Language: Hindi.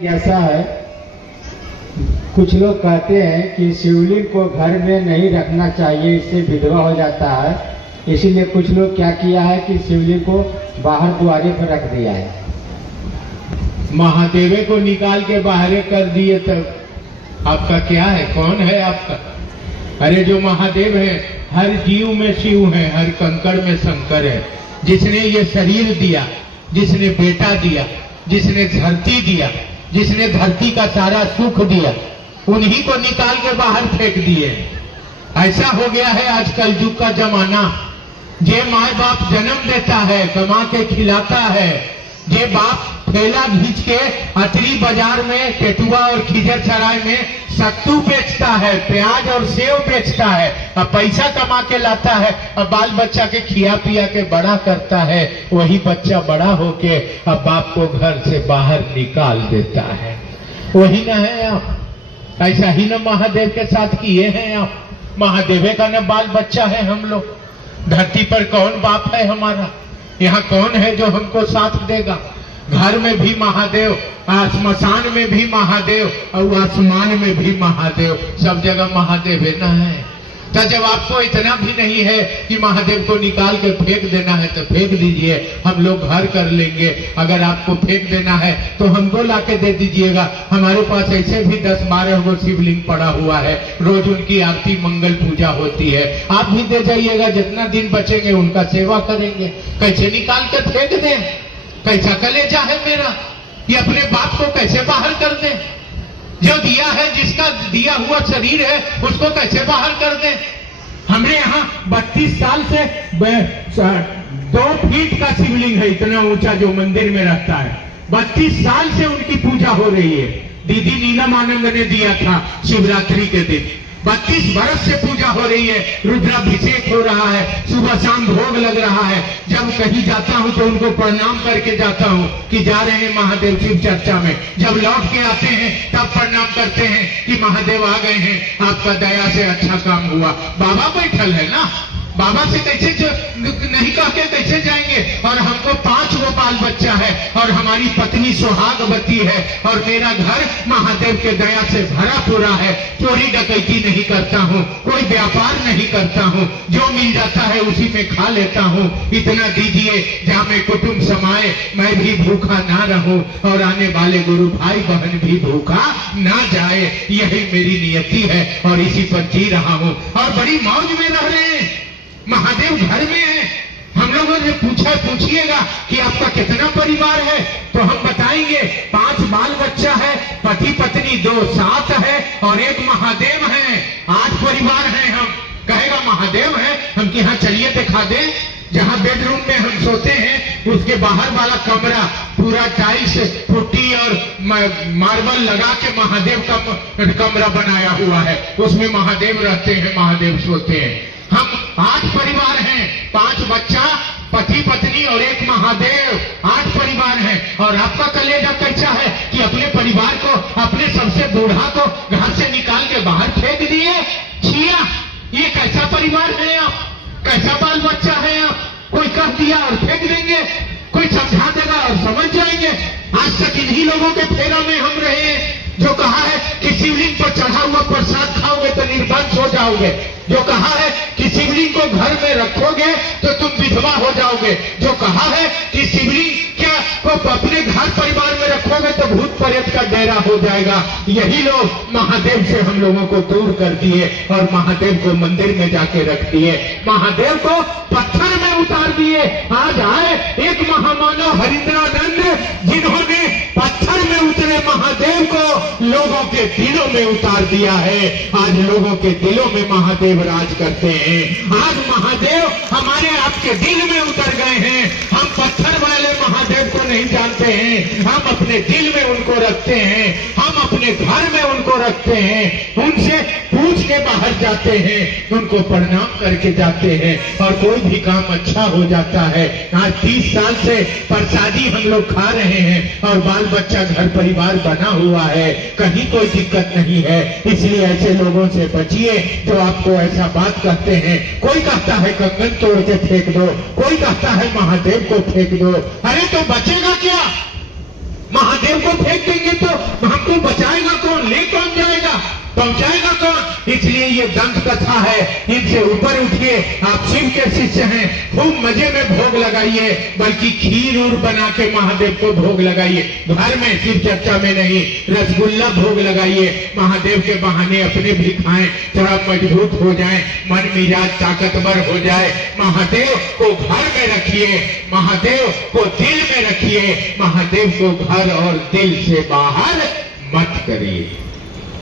ऐसा है, कुछ लोग कहते हैं कि शिवलिंग को घर में नहीं रखना चाहिए, इससे विधवा हो जाता है। इसीलिए कुछ लोग क्या किया है कि शिवलिंग को बाहर द्वारे पर रख दिया है। महादेवे को निकाल के बाहर कर दिए, तब आपका क्या है? कौन है आपका? अरे जो महादेव है, हर जीव में शिव है, हर कंकड़ में शंकर है। जिसने ये शरीर दिया, जिसने बेटा दिया, जिसने धरती दिया, जिसने धरती का सारा सुख दिया, उन्हीं को निकाल के बाहर फेंक दिए। ऐसा हो गया है आजकल युग का जमाना। जे माँ बाप जन्म देता है, कमा के खिलाता है, जे बाप ठेला खींच के अतरी बाजार में, केटुआ और खिजर सराय में सत्तू बेचता है, प्याज और सेव बेचता है, अब पैसा कमा के लाता है, अब बाल बच्चा के खिया पिया के बड़ा करता है, वही बच्चा बड़ा होके अब बाप को घर से बाहर निकाल देता है। वही ना है आप? ऐसा ही ना महादेव के साथ किए हैं आप? महादेव का न बाल बच्चा है हम लोग। धरती पर कौन बाप है हमारा? यहाँ कौन है जो हमको साथ देगा? घर में भी महादेव, स्मशान में भी महादेव और आसमान में भी महादेव, सब जगह महादेव है ना है। तो जब आपको इतना भी नहीं है कि महादेव को निकाल के फेंक देना है तो फेंक दीजिए, हम लोग घर कर लेंगे। अगर आपको फेंक देना है तो हमको लाके दे दीजिएगा। हमारे पास ऐसे भी 10-12 गो शिवलिंग पड़ा हुआ है, रोज उनकी आरती मंगल पूजा होती है। आप भी दे जाइएगा, जितना दिन बचेंगे उनका सेवा करेंगे। कैसे निकाल कर फेंक दें? कैसा कलेजा है मेरा? ये अपने बाप को कैसे बाहर कर दें? जो दिया है, जिसका दिया हुआ शरीर है, उसको कैसे बाहर कर दें? हमने यहाँ 32 साल से 2 फीट का शिवलिंग है, इतना ऊंचा, जो मंदिर में रहता है। 32 साल से उनकी पूजा हो रही है। दीदी नीलम आनंद ने दिया था शिवरात्रि के दिन। 32 वर्ष से पूजा हो रही है, रुद्राभिषेक हो रहा है, सुबह शाम भोग लग रहा है। जब कहीं जाता हूं तो उनको प्रणाम करके जाता हूं कि जा रहे हैं महादेव शिव चर्चा में। जब लौट के आते हैं तब प्रणाम करते हैं कि महादेव आ गए हैं, आपका दया से अच्छा काम हुआ। बाबा बैठल है ना, बाबा से कैसे नहीं कह के कैसे जाएंगे? और हमको 5 गो बाल बच्चा है और हमारी पत्नी सुहागवती है और मेरा घर महादेव के दया से भरा पूरा है। चोरी डकैती नहीं करता हूँ, कोई व्यापार नहीं करता हूँ, जो मिल जाता है उसी में खा लेता हूँ। इतना दीजिए जहाँ में कुटुंब समाये, मैं भी भूखा ना रहूं और आने वाले गुरु भाई बहन भी भूखा ना जाए। यही मेरी नियति है और इसी पर जी रहा हूँ और बड़ी मौज में रह रहे हैं। महादेव घर में है। हम लोगों ने पूछिएगा कि आपका कितना परिवार है, तो हम बताएंगे 5 बाल बच्चा है, पति पत्नी 2 साथ है और एक महादेव है। 8 परिवार हैं हम। कहेगा महादेव है, हम कि हाँ चलिए दिखा दें। जहाँ बेडरूम में हम सोते हैं उसके बाहर वाला कमरा पूरा टाइल्स पुट्टी और मार्बल लगा के महादेव का कमरा बनाया हुआ है, उसमें महादेव रहते हैं, महादेव सोते हैं। हम 8 परिवार हैं, 5 बच्चा, पति पत्नी और एक महादेव। 8 परिवार हैं। और आपका कलेजा कैसा है कि अपने परिवार को, अपने सबसे बूढ़ा को घर से निकाल के बाहर फेंक दिए? छिया, ये कैसा परिवार है आप? कैसा बाल बच्चा है आप? कोई कह दिया और फेंक देंगे, कोई समझा देगा और समझ जाएंगे। आज तक इन्हीं लोगों के फेरा में हम रहे हैं। जो कहा है कि शिवलिंग पर चढ़ा हुआ प्रसाद खाओगे तो निर्वंश हो जाओगे, जो कहा है कि शिवलिंग को घर में रखोगे तो तुम विधवा हो जाओगे, जो कहा है कि शिवलिंग क्या को अपने घर परिवार में रखोगे तो भूत प्रेत का डेरा हो जाएगा, यही लोग महादेव से हम लोगों को दूर कर दिए और महादेव को मंदिर में जाके रख दिए, महादेव को पत्थर में उतार दिए। आज आए एक महामानव हरिंद्रानंद, जिन्होंने पत्थर में उतरे महादेव को लोगों के दिलों में उतार दिया है। आज लोगों के दिलों में महादेव राज करते हैं। आज महादेव हमारे आपके दिल में उतर गए हैं। हम पत्थर वाले महादेव को नहीं जानते हैं, हम अपने दिल में उनको रखते हैं, हम अपने घर में उनको रखते हैं, उनसे पूछ के बाहर जाते हैं, उनको प्रणाम करके जाते हैं और कोई भी काम अच्छा हो जाता है। आज 30 साल से प्रसादी हम लोग खा रहे हैं और बाल बच्चा घर परिवार बना हुआ है, कहीं कोई दिक्कत नहीं है। इसलिए ऐसे लोगों से बचिए जो आपको ऐसा बात कहते हैं। कोई कहता है कंगन तोड़ के फेंक दो, कोई कहता है महादेव को फेंक दो। अरे तो बचेगा क्या? महादेव को फेंक देंगे तो पहुंचाएगा कौन? इसलिए ये दंत कथा है, इनसे ऊपर उठिए। आप शिव के शिष्य हैं, खूब मजे में भोग लगाइए, बल्कि खीर उर बना के महादेव को भोग लगाइए। घर में, शिव चर्चा में नहीं। रसगुल्ला भोग लगाइए, महादेव के बहाने अपने भी खाएं, थोड़ा मजबूत हो जाए, मन मिजाज ताकतवर हो जाए। महादेव को घर में रखिए, महादेव को दिल में रखिए, महादेव को घर और दिल से बाहर मत करिए।